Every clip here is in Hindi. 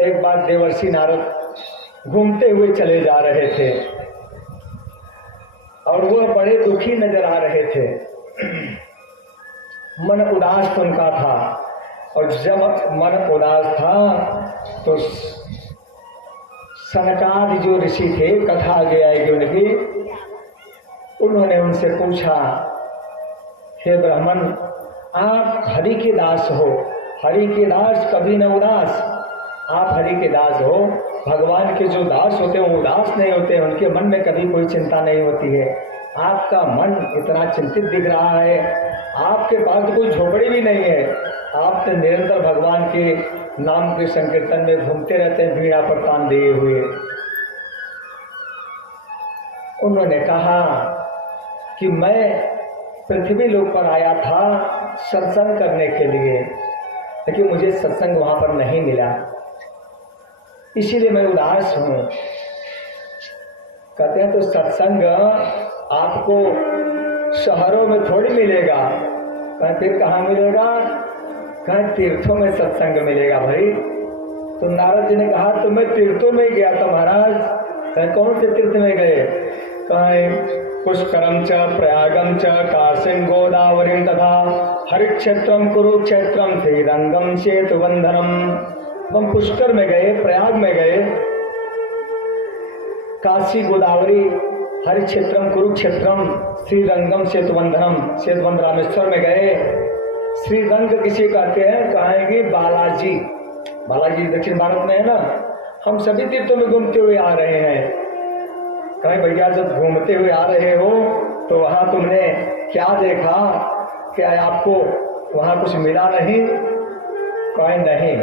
एक बार देवर्षि नारद घूमते हुए चले जा रहे थे और वह बड़े दुखी नजर आ रहे थे। मन उदास उनका था, और जब मन उदास था तो सनकादि जो ऋषि थे, कथा आगे आएगी उनकी, उन्होंने उनसे पूछा, हे ब्राह्मण, आप हरि के दास हो, हरि के दास कभी न उदास। आप हरि के दास हो, भगवान के जो दास होते हैं वो उदास नहीं होते, उनके मन में कभी कोई चिंता नहीं होती है। आपका मन इतना चिंतित दिख रहा है, आपके पास तो कोई झोपड़ी भी नहीं है, आप तो निरंतर भगवान के नाम के संकीर्तन में घूमते रहते हैं बीड़ा पर तान दिए हुए। उन्होंने कहा कि मैं पृथ्वी लोक पर आया था सत्संग करने के लिए, लेकिन मुझे सत्संग वहां पर नहीं मिला, इसीलिए मैं उदास हूं। कहते हैं तो सत्संग आपको शहरों में थोड़ी मिलेगा, कहीं फिर कहाँ मिलेगा, कहीं तीर्थों में सत्संग मिलेगा भाई। तो नारद जी ने कहा तो मैं तीर्थों में गया था महाराज। कहीं कौन से तीर्थ में गए? कहीं पुष्करम च प्रयागम च काशीं गोदावरीं तथा हरिक्षेत्रम कुरुक्षेत्रम श्रीरंगम सेतुबंधनम। हम पुष्कर में गए, प्रयाग में गए, काशी गोदावरी हरिक्षेत्रम कुरुक्षेत्रम श्रीरंगम सेतुबंधनम, सेतुबंध रामेश्वर में गए। श्रीरंग किसे कहते हैं? कहेंगे बालाजी। बालाजी दक्षिण भारत में है ना। हम सभी तीर्थों में घूमते हुए आ रहे हैं। कहीं भैया जब घूमते हुए आ रहे हो तो वहां तुमने क्या देखा? क्या आपको वहां कुछ मिला नहीं? कहीं नहीं,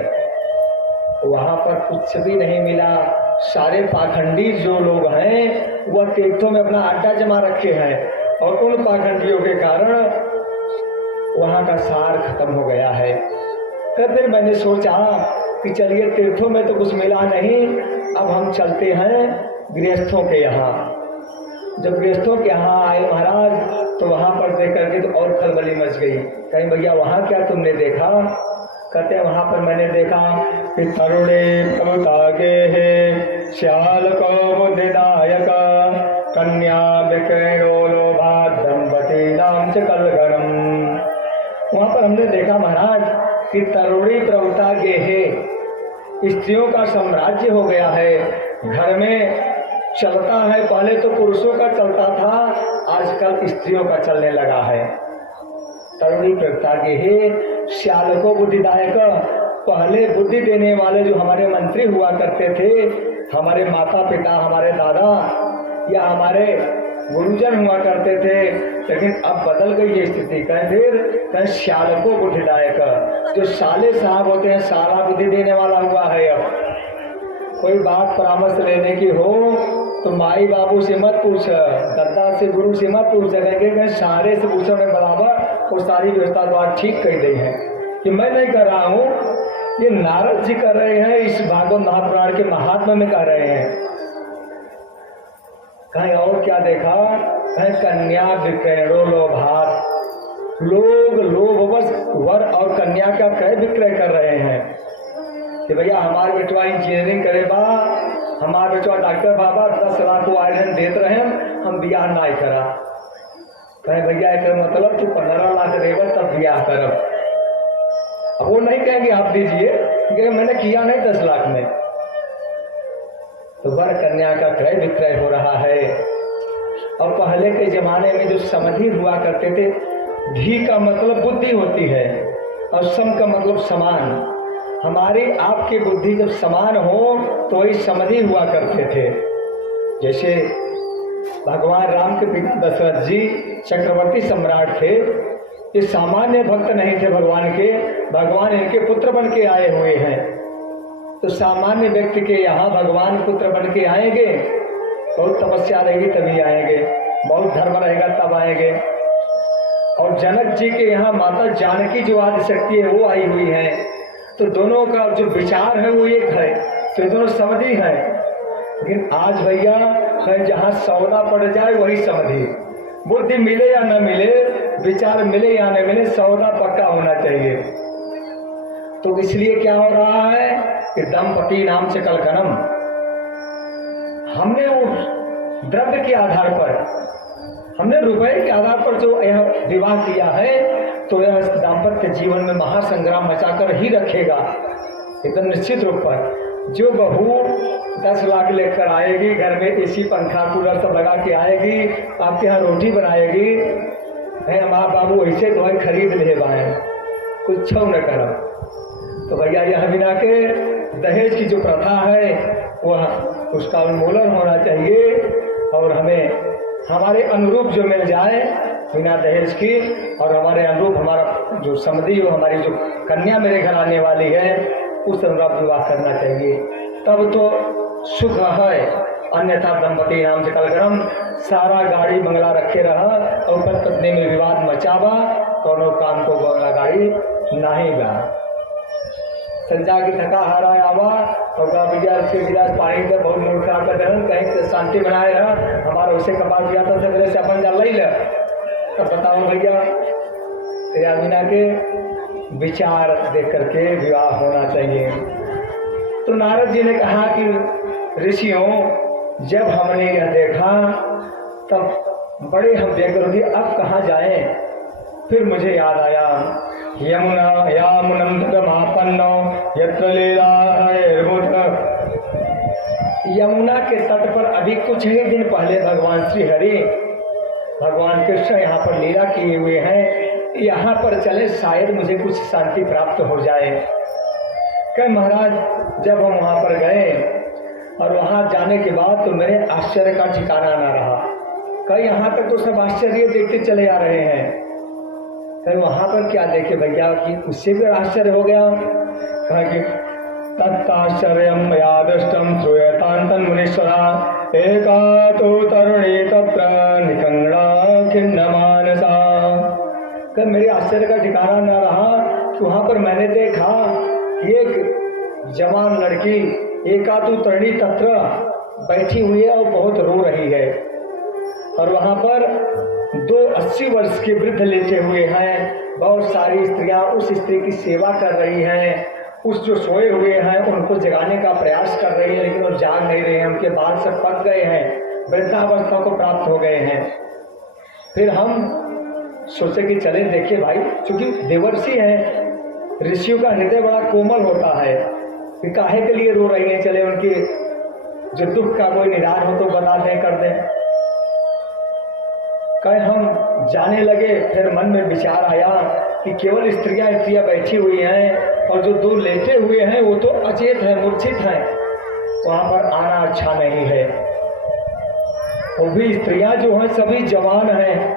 वहां पर कुछ भी नहीं मिला। सारे पाखंडी जो लोग हैं वह तीर्थों में अपना अड्डा जमा रखे हैं, और उन पाखंडियों के कारण वहां का सार खत्म हो गया है। फिर मैंने सोचा कि चलिए तीर्थों में तो कुछ मिला नहीं, अब हम चलते हैं गृहस्थों के यहाँ। जब गृहस्थों के यहाँ आए महाराज तो वहां पर देख करके तो और खलबली मच गई। कहीं भैया वहां क्या तुमने देखा? कहते हैं वहां पर मैंने देखा कि तरुणे प्रतागे है श्याल को बुद्धिदायक कन्या विक्रयो लोभात दंपति नाम च कलगरम। वहां पर हमने देखा महाराज कि तरुणी प्रवता गेहे, स्त्रियों का साम्राज्य हो गया है। घर में चलता है, पहले तो पुरुषों का चलता था, आजकल स्त्रियों का चलने लगा है। तरुणी प्रवता गेहे श्यालको बुद्धिदायक, पहले बुद्धि देने वाले जो हमारे मंत्री हुआ करते थे, हमारे माता पिता, हमारे दादा या हमारे गुरुजन हुआ करते थे, लेकिन अब बदल गई ये स्थिति। कहीं श्यालको बुद्धिदायक, जो साले साहब होते हैं, साला बुद्धि देने वाला हुआ है। अब कोई बात परामर्श लेने की हो तो माई बाबू से मत पूछ, दादा से गुरु से मत पूछ, कहेंगे सारे से पूछो में बराबर। वो सारी व्यवस्था तो आज ठीक कर दी है कि मैं नहीं कर रहा हूँ, ये नारद जी कर रहे हैं, इस भागवत महापुराण के महात्मा में कर रहे हैं। कहीं और क्या देखा? कहीं कन्या विक्रयो लोभात, लोग लोभवश वर और कन्या का क्रय विक्रय कर रहे हैं कि भैया हमारे बेटवा इंजीनियरिंग करेगा, हमारे बेटवा डॉक्टर बाबा 10 लाख को आयरन देते रहे, हम ब्याह ना करा। कहे भैया एक मतलब तू 15 लाख देगा तब ब्याह करब। अब वो नहीं कहेंगे आप दीजिए, क्योंकि मैंने किया नहीं 10 लाख में। तो वर कन्या का क्रय विक्रय हो रहा है। और पहले के जमाने में जो समधि हुआ करते थे, धी का मतलब बुद्धि होती है और सम का मतलब समान। हमारी आपकी बुद्धि जब समान हो तो वही समधि हुआ करते थे। जैसे भगवान राम के पिता दशरथ जी चक्रवर्ती सम्राट थे, ये सामान्य भक्त नहीं थे भगवान के, भगवान इनके पुत्र बन के आए हुए हैं। तो सामान्य व्यक्ति के यहाँ भगवान पुत्र बन के आएंगे, बहुत तपस्या रहेगी तभी आएंगे, बहुत धर्म रहेगा तब आएंगे। और जनक जी के यहाँ माता जानकी जो आदिशक्ति है वो आई हुई है, तो दोनों का जो विचार है वो एक है, तो दोनों समधि है। लेकिन आज भैया जहाँ सौदा पड़ जाए वही समझी, बुद्धि मिले या न मिले, विचार मिले या न मिले, सौदा पक्का होना चाहिए। तो इसलिए क्या हो रहा है कि दंपति नाम से कलकनम, हमने वो द्रव्य के आधार पर, हमने रुपए के आधार पर जो यह विवाह किया है, तो यह दाम्पत्य जीवन में महासंग्राम मचाकर ही रखेगा एकदम निश्चित रूप पर। जो बहू 10 लाख लेकर आएगी, घर में एसी पंखा कूलर सब लगा के आएगी, आपके यहाँ रोटी बनाएगी, है माँ बाबू ऐसे तो खरीद ले बाए, कुछ छो न करो। तो भैया यह बिना के दहेज की जो प्रथा है वह उसका उन्मूलन होना चाहिए, और हमें हमारे अनुरूप जो मिल जाए बिना दहेज की, और हमारे अनुरूप हमारा जो समधी हो, हमारी जो कन्या मेरे घर आने वाली है, उस अनुरूप विवाह करना चाहिए, तब तो सुख है। अन्यथा दंपति नाम से कलकनम, सारा गाड़ी बंगला रखे रहा और पत्नी में विवाद मचावा, कोनो काम को बंगला गाड़ी नहीं गा। संजा की थका हारा आवा और गिलास पानी से बहुत मूड खराब कर देना, कहीं से शांति बनाए रहा, हमारा उसे कपाल किया था मेरे से अपन जा लई ले। तब बताऊँ भैया रामीना के विचार देख करके विवाह होना चाहिए। तो नारद जी ने कहा कि ऋषियों, जब हमने यह देखा तब बड़े हम व्यग्र हुए, अब कहाँ जाएं। फिर मुझे याद आया, यमुना यामुनम तमापन्नो यत्र लीलार्बुध, यमुना के तट पर अभी कुछ ही दिन पहले भगवान श्री हरि, भगवान कृष्ण यहाँ पर लीला किए हुए हैं, यहाँ पर चले शायद मुझे कुछ शांति प्राप्त हो जाए। कह महाराज, जब हम वहाँ पर गए और वहाँ जाने के बाद तो मेरे आश्चर्य का ठिकाना न रहा। कहीं यहाँ तक तो सब आश्चर्य देखते चले आ रहे हैं, कहीं वहाँ पर क्या देखे भैया कि उससे भी आश्चर्य हो गया। कहा कि तत्ताश्चर्यम मया दृष्टम श्रूयतान्तं मुनीश्वरा, एका तो तरुणी तत्र निकंगड़ा खिन्न मानसा। मेरे आश्चर्य का ठिकाना न रहा कि वहाँ पर मैंने देखा कि एक जवान लड़की एकातु तरुणी तत्र बैठी हुई है और बहुत रो रही है, और वहाँ पर 2 80 वर्ष के वृद्ध लेटे हुए हैं। बहुत सारी स्त्रियां उस स्त्री की सेवा कर रही हैं, उस जो सोए हुए हैं उनको जगाने का प्रयास कर रही है, लेकिन वो जाग नहीं रहे हैं, उनके बाल सब पक गए हैं, वृद्धावस्था को प्राप्त हो गए हैं। फिर हम सोचे कि चले देखिए भाई, क्योंकि देवर्षि हैं, ऋषियों का हृदय बड़ा कोमल होता है, कि काहे के लिए रो रही हैं, चले उनके जो दुख का कोई निदान हो तो बता दें, कर दें। कहे हम जाने लगे, फिर मन में विचार आया कि केवल स्त्रियां बैठी हुई हैं और जो 2 लेटे हुए हैं वो तो अचेत हैं, मूर्छित हैं, वहां पर आना अच्छा नहीं है। वो भी स्त्रियां जो हैं सभी जवान हैं,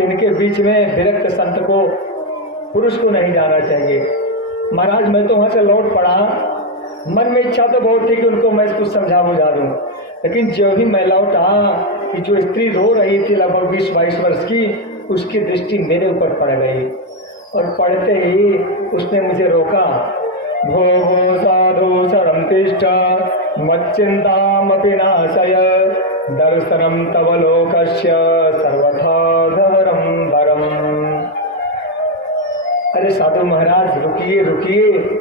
इनके बीच में विरक्त संत को, पुरुष को नहीं जाना चाहिए। महाराज मैं तो वहां से लौट पड़ा, मन में इच्छा तो बहुत थी कि उनको मैं कुछ समझा बुझा दूं, लेकिन जो ही मैं लौटा कि जो स्त्री रो रही थी लगभग 20-22 वर्ष की, उसकी दृष्टि मेरे ऊपर पड़ गई, और पढ़ते ही उसने मुझे रोका। भो भो साधु शरम तिष्ठ मच्चिंतामपि नाशय, दर्शनम तव लोकस्य सर्वथा धवरम वरम। अरे साधु महाराज रुकिए रुकिए,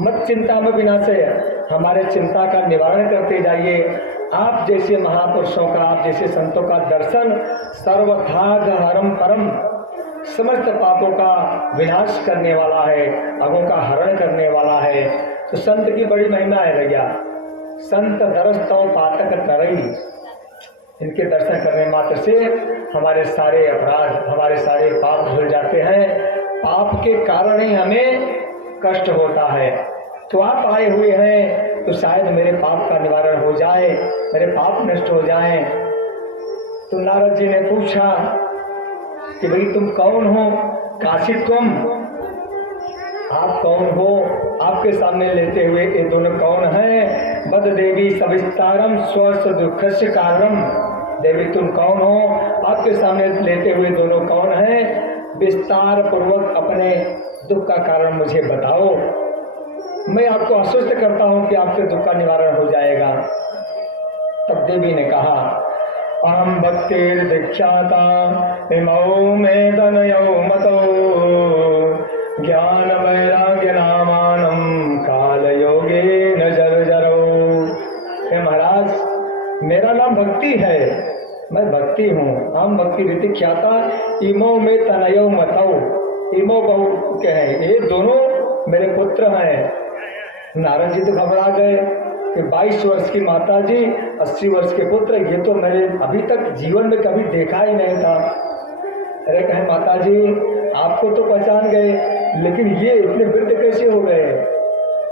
मत चिंता में विनाशय, हमारे चिंता का निवारण करते जाइए। आप जैसे महापुरुषों का, आप जैसे संतों का दर्शन सर्वथा हरम परम, समस्त पापों का विनाश करने वाला है, अगों का हरण करने वाला है। तो संत की बड़ी महिमा है भैया। संत दरस्तव पातक तरई, इनके दर्शन करने मात्र से हमारे सारे अपराध, हमारे सारे पाप धुल जाते हैं। पाप के कारण ही हमें कष्ट होता है। तो आप आए हुए हैं तो शायद मेरे पाप का निवारण हो जाए, मेरे पाप नष्ट हो जाएं। तो नारद जी ने पूछा कि भाई तुम कौन हो? काशी तुम, आप कौन हो? आपके सामने लेते हुए ये दोनों कौन हैं? बद देवी सविस्तारम स्वस्थ दुख से कारणम, देवी तुम कौन हो? आपके सामने लेते हुए दोनों कौन हैं? विस्तार पूर्वक अपने दुख का कारण मुझे बताओ, मैं आपको आश्वस्त करता हूं कि आपके दुख का निवारण हो जाएगा। तब देवी ने कहा, अहम भक्तिर दीक्षाता इमौ में तनयो मतो ज्ञान वैराग्य नामानम काल योगे न जर जरो। हे महाराज मेरा नाम भक्ति है, मैं भक्ति हूँ। हम भक्ति रीति ख्याता इमो में तनयो मतौ। इमो बहु के हैं, ये दोनों मेरे पुत्र हैं। नारद जी तो घबरा गए कि 22 वर्ष की माता जी 80 वर्ष के पुत्र, ये तो मैंने अभी तक जीवन में कभी देखा ही नहीं था। अरे कहे माता जी आपको तो पहचान गए, लेकिन ये इतने वृद्ध कैसे हो गए?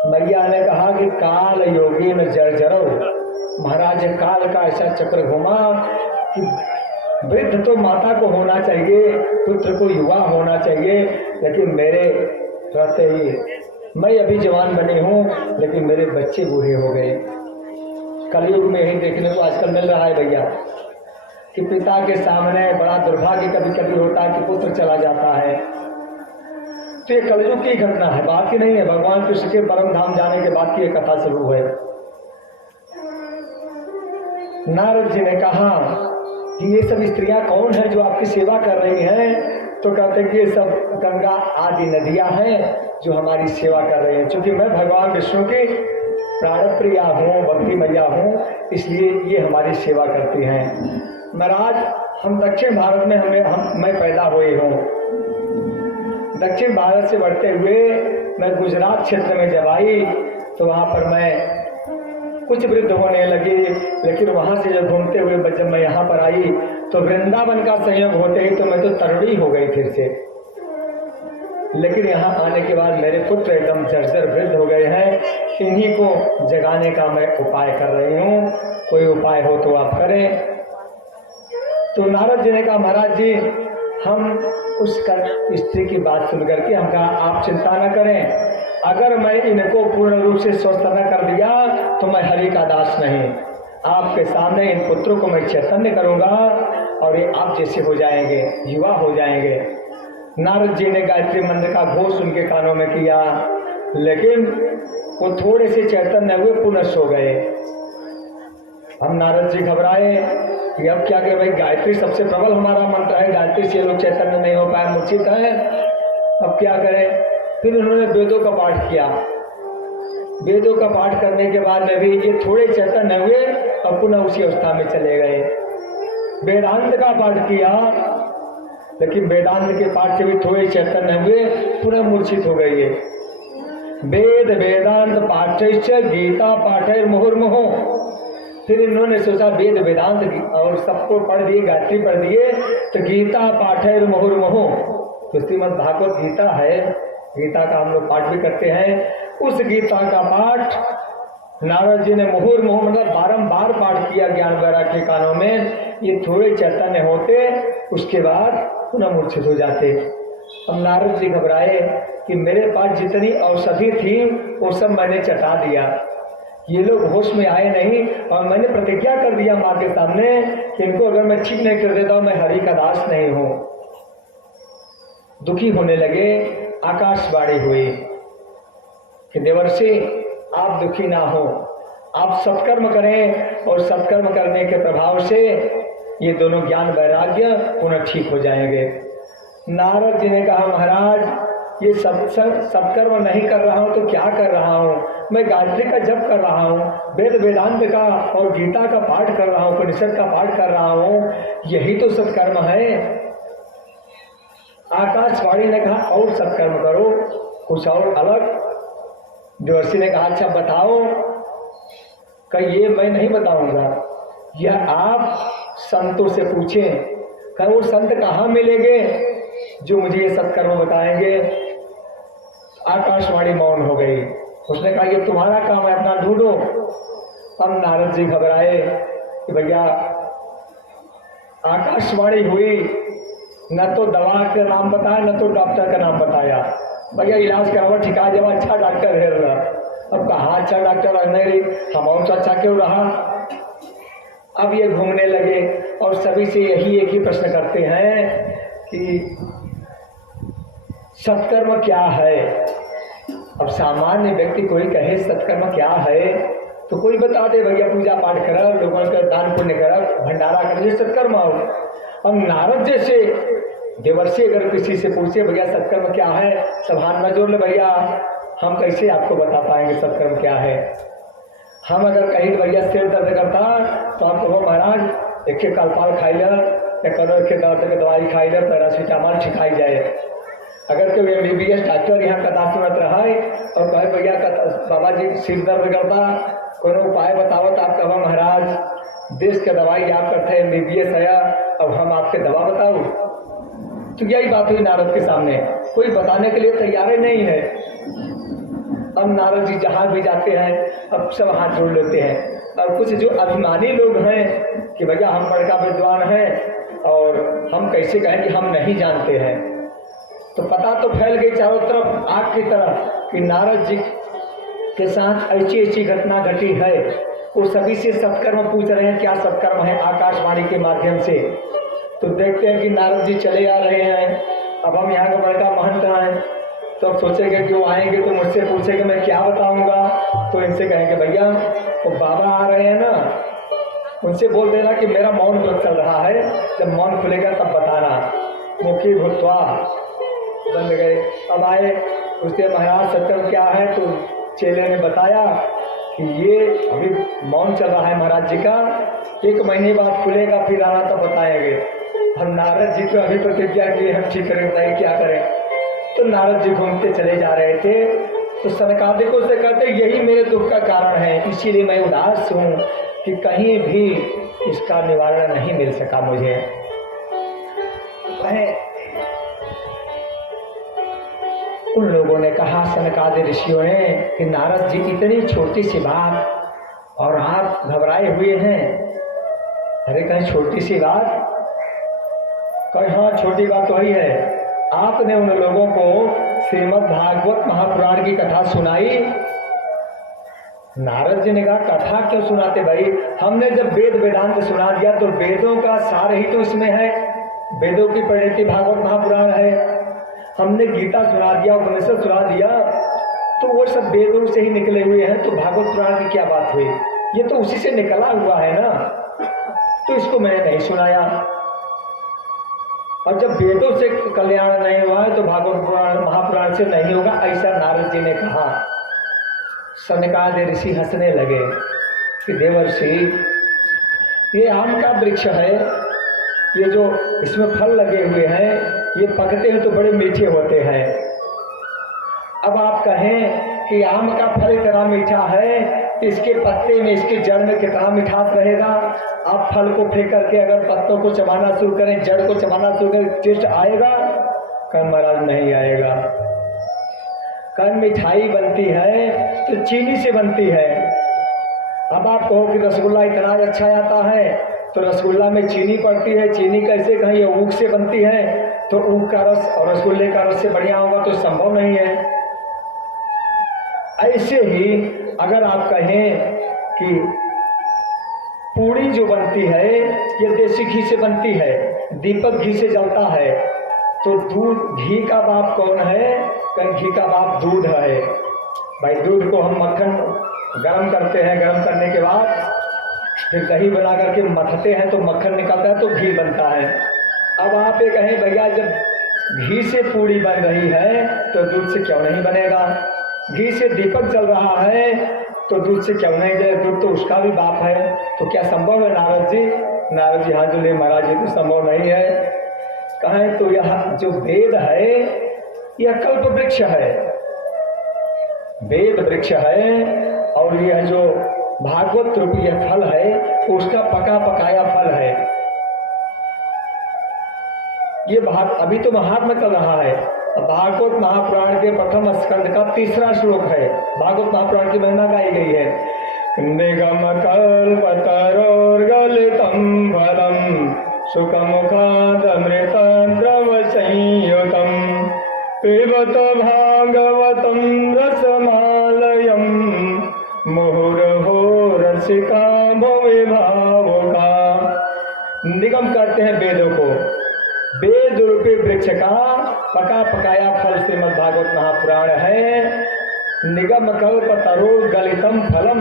मैया ने कहा कि काल योगी में जर्जरो। महाराज काल का ऐसा चक्र घुमा कि वृद्ध तो माता को होना चाहिए, पुत्र को युवा होना चाहिए, लेकिन मेरे रहते ही मैं अभी जवान बनी हूँ, लेकिन मेरे बच्चे बूढ़े हो गए। कलयुग में यही देखने को आजकल मिल रहा है भैया कि पिता के सामने बड़ा दुर्भाग्य कभी कभी होता है कि पुत्र चला जाता है। तो ये कलयुग की घटना है, बात ही नहीं है। भगवान कृष्ण के परम धाम जाने के बाद की ये कथा शुरू है। नारद जी ने कहा कि ये सब स्त्रियां कौन है जो आपकी सेवा कर रही हैं? तो कहते हैं कि ये सब गंगा आदि नदियां हैं जो हमारी सेवा कर रही हैं। क्योंकि मैं भगवान विष्णु की प्राणप्रिया हूँ, भक्ति मैया हूँ, इसलिए ये हमारी सेवा करती हैं। महाराज हम दक्षिण भारत में मैं पैदा हुई हूँ। दक्षिण भारत से बढ़ते हुए मैं गुजरात क्षेत्र में जब आई तो वहाँ पर मैं कुछ वृद्ध होने लगी, लेकिन वहाँ से जब घूमते हुए जब मैं यहाँ पर आई तो वृंदावन का संयोग होते ही तो मैं तो तरुणी हो गई फिर से। लेकिन यहाँ आने के बाद मेरे पुत्र एकदम जर्जर वृद्ध हो गए हैं, इन्हीं को जगाने का मैं उपाय कर रही हूँ। कोई उपाय हो तो आप करें। तो नारद जी ने कहा महाराज जी हम उस स्त्री की बात सुन करके हम कहा आप चिंता न करें, अगर मैं इनको पूर्ण रूप से स्वस्थ न कर दिया तो मैं हरि का दास नहीं। आपके सामने इन पुत्रों को मैं चैतन्य करूंगा और ये आप जैसे हो जाएंगे, युवा हो जाएंगे। नारद जी ने गायत्री मंत्र का घोष उनके कानों में किया, लेकिन वो थोड़े से चैतन्य हुए, पुनः सो गए। हम नारद जी घबराए कि अब क्या करें भाई, गायत्री सबसे प्रबल हमारा मंत्र है, गायत्री से लोग चैतन्य नहीं हो पाए, मूर्छित है, अब क्या करें? फिर उन्होंने वेदों का पाठ किया। वेदों का पाठ करने के बाद में भी ये थोड़े चैतन्य हुए और पुनः उसी अवस्था में चले गए। वेदांत का पाठ किया, लेकिन वेदांत के पाठ से भी थोड़े चैतन्य हुए, पुनः मूर्छित हो गए। वेद वेदांत पाठ्य गीता पाठय मुहुर्मुहु। फिर इन्होंने सोचा वेद वेदांत और सबको पढ़ दिए, गायत्री पढ़ दिए, तो गीता पाठय मुहुर्मुहु, तो श्रीमद् भागवत गीता है, गीता का हम लोग पाठ भी करते हैं। उस गीता का पाठ नारद जी ने मुहुर्मुहु मतलब बारंबार पाठ किया ज्ञान वैराग्य के कानों में। ये थोड़े चैतन्य होते, उसके बाद पुनः मूर्छित हो जाते। अब नारद जी घबराए कि मेरे पास जितनी औषधि थी वो सब मैंने चटा दिया, ये लोग होश में आए नहीं, और मैंने प्रतिज्ञा कर दिया माँ के सामने कि इनको अगर मैं ठीक नहीं कर देता हूँ मैं हरि का दास नहीं हूँ। दुखी होने लगे। आकाशवाणी हुई कि देवर्षि आप दुखी ना हो, आप सत्कर्म करें और सत्कर्म करने के प्रभाव से ये दोनों ज्ञान वैराग्य पुनः ठीक हो जाएंगे। नारद जी ने कहा महाराज ये सत्कर्म नहीं कर रहा हूँ तो क्या कर रहा हूँ? मैं गायत्री का जप कर रहा हूँ, वेद वेदांत का और गीता का पाठ कर रहा हूँ, उपनिषद का पाठ कर रहा हूँ, यही तो सत्कर्म है। आकाशवाणी ने कहा और सत्कर्म करो, कुछ और अलग। देवर्षि ने कहा अच्छा बताओ। कहीं ये मैं नहीं बताऊंगा, यह आप संतों से पूछें। कहीं वो संत कहाँ मिलेंगे जो मुझे ये सत्कर्म बताएंगे? आकाशवाणी मौन हो गई। उसने कहा ये तुम्हारा काम है, अपना ढूंढो। अब नारद जी घबराए कि भैया आकाशवाणी हुई, न तो दवा का नाम बताया न तो डॉक्टर का नाम बताया। भैया इलाज करावा ठिका जब अच्छा डॉक्टर है रहा, अब कहाँ अच्छा डॉक्टर नहीं रही, हम और तो अच्छा क्यों रहा। अब ये घूमने लगे और सभी से यही एक ही प्रश्न करते हैं कि सत्कर्म क्या है। अब सामान्य व्यक्ति कोई कहे सत्कर्म क्या है तो कोई बता दे भैया पूजा पाठ करा, लोगों का दान पुण्य करा, भंडारा कर, ये सत्कर्म हो। अब नारद जैसे देवर्षि अगर किसी से पूछे भैया सत्कर्म क्या है, सब हाथ न जोड़ ले भैया, हम कैसे आपको बता पाएंगे सत्कर्म क्या है। हम अगर कहीं भैया सिर दर्द करता तो आप कहो महाराज एक के कलपाल खाई ले, या करो एक के दर्द की दवाई खाई ले, पैरासीटामॉल छिखाई जाए। अगर कोई MBBS डॉक्टर यहाँ कथा सुनत रहा है और कहे भैया बाबा जी सिर दर्द करता, कोई उपाय बताओ, तो आप कहो महाराज देश का दवाई आप करते हैं, MBBS आया, अब हम आपके दवा बताओ। तो यही बात हुई नारद के सामने, कोई बताने के लिए तैयार नहीं है। अब नारद जी जहाँ भी जाते हैं अब सब हाथ जोड़ लेते हैं। और कुछ जो अभिमानी लोग हैं कि भैया हम बड़का विद्वान हैं और हम कैसे कहें कि हम नहीं जानते हैं, तो पता तो फैल गई चारों तरफ आग की तरह कि नारद जी के साथ ऐसी ऐसी घटना घटी है। वो सभी से सत्कर्म पूछ रहे हैं, क्या सत्कर्म है, आकाशवाणी के माध्यम से। तो देखते हैं कि नारद जी चले आ रहे हैं। अब हम यहाँ का बड़का महंत हैं, तो अब सोचेंगे कि वो आएंगे तो मुझसे पूछेंगे मैं क्या बताऊंगा। तो इनसे कहेंगे भैया वो बाबा आ रहे हैं ना, उनसे बोल देना कि मेरा मौन व्रत चल रहा है, जब मौन खुलेगा तब बताना। मुखी भूतवा बंद गए। अब आए उसके महाराज सत्कर्म क्या है, तो चेले ने बताया कि ये अभी मौन चल रहा है महाराज जी का, 1 महीने बाद खुलेगा, फिर आना तब बताएंगे। हम नारद जी को अभी प्रतिज्ञा किए हम ठीक करें, बताइए क्या करें। तो नारद जी घूमते चले जा रहे थे, तो सनकादिकों से कहते यही मेरे दुख का कारण है, इसीलिए मैं उदास हूँ कि कहीं भी इसका निवारण नहीं मिल सका मुझे। उन लोगों ने कहा सनकादि ऋषियों ने कि नारद जी इतनी छोटी सी बात और आप घबराए हुए हैं। अरे कहीं छोटी सी बात, कहीं हाँ छोटी बात तो ही है। आपने उन लोगों को श्रीमद् भागवत महापुराण की कथा सुनाई। नारद जी ने कहा कथा क्यों सुनाते भाई, हमने जब वेद वेदांत सुना दिया तो वेदों का सार ही तो इसमें है, वेदों की परिणति भागवत महापुराण है। हमने गीता सुना दिया, उपनिषद सुना दिया, तो वो सब वेदों से ही निकले हुए हैं, तो भागवत पुराण की क्या बात हुई, ये तो उसी से निकला हुआ है ना। तो इसको मैंने नहीं सुनाया। और जब वेदों से कल्याण नहीं हुआ है तो भागवत पुराण महापुराण से नहीं होगा, ऐसा नारद जी ने कहा। सनकादि ऋषि हंसने लगे कि देवर्षि ये आम का वृक्ष है, ये जो इसमें फल लगे हुए हैं ये पकते हैं तो बड़े मीठे होते हैं। अब आप कहें कि आम का फल इतना मीठा है, इसके पत्ते में इसके जड़ में कितना मिठास रहेगा। आप फल को फेंक करके अगर पत्तों को चबाना शुरू करें, जड़ को चबाना शुरू करें, टेस्ट आएगा? कहीं महाराज नहीं आएगा। कहीं मिठाई बनती है तो चीनी से बनती है। अब आप कहो कि रसगुल्ला इतना अच्छा आता है, तो रसगुल्ला में चीनी पड़ती है, चीनी कैसे कहीं ऊख से बनती है, तो ऊख का रस और रसगुल्ले का रस से बढ़िया होगा, तो संभव नहीं है। ऐसे ही अगर आप कहें कि पूड़ी जो बनती है ये देसी घी से बनती है, दीपक घी से जलता है, तो दूध घी का बाप कौन है? कहीं घी का बाप दूध है। भाई दूध को हम मक्खन गर्म करते हैं, गर्म करने के बाद फिर दही बना करके मथते हैं तो मक्खन निकलता है तो घी बनता है। अब आप ये कहें भैया जब घी से पूड़ी बन रही है तो दूध से क्यों नहीं बनेगा? घी से दीपक जल रहा है तो दूध से क्यों नहीं जले? दूध तो उसका भी बाप है, तो क्या संभव है नारद जी? नारद जी हाथ जोड़े, महाराज जी तो संभव नहीं है। कहें तो यह जो वेद है यह कल्प वृक्ष है, वेद वृक्ष है, और यह जो भागवत रूपी यह फल है उसका पका पकाया फल है। ये अभी तो महात्मा चल रहा है। भागवत महापुराण के प्रथम स्कंद का 3रा श्लोक है, भागवत महापुराण की महिमा गाई गई है। निगम कल्पतरोर्गलितं फलं सुखमुखादमृत द्रव संयुतं पिबत भागवतं रसमालयं मुहुर्हो रसिका भवे भावुका। निगम करते हैं वेदों को, वेद रूपी वृक्ष का पका पकाया फल श्रीमद् भागवत महापुराण है। निगम कल्प तरो गलितम फलम,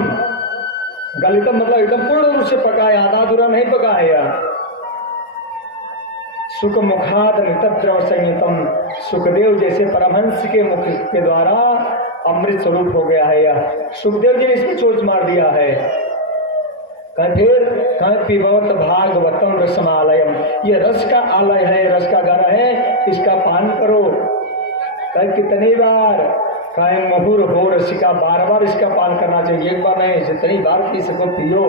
गलितम मतलब एकदम पूर्ण रूप से पकाया, आधा अधूरा नहीं पका है। सुख मुखाद नृतद्रव संयुतम, सुखदेव जैसे परमहंस के मुख के द्वारा अमृत स्वरूप हो गया है यह। सुखदेव जी ने इसमें चोट मार दिया है। फिर पिबवत भागवतम रसमालयम, ये रस का आलय है, रस का घर है, इसका पान करो। कितनी बार? मुहुर हो रसिका, बार बार इसका पान करना चाहिए, एक बार नहीं, जितनी बार पी सको पियो।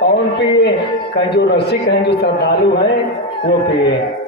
कौन पिए? जो रसिक हैं, जो श्रद्धालु हैं, वो पिए।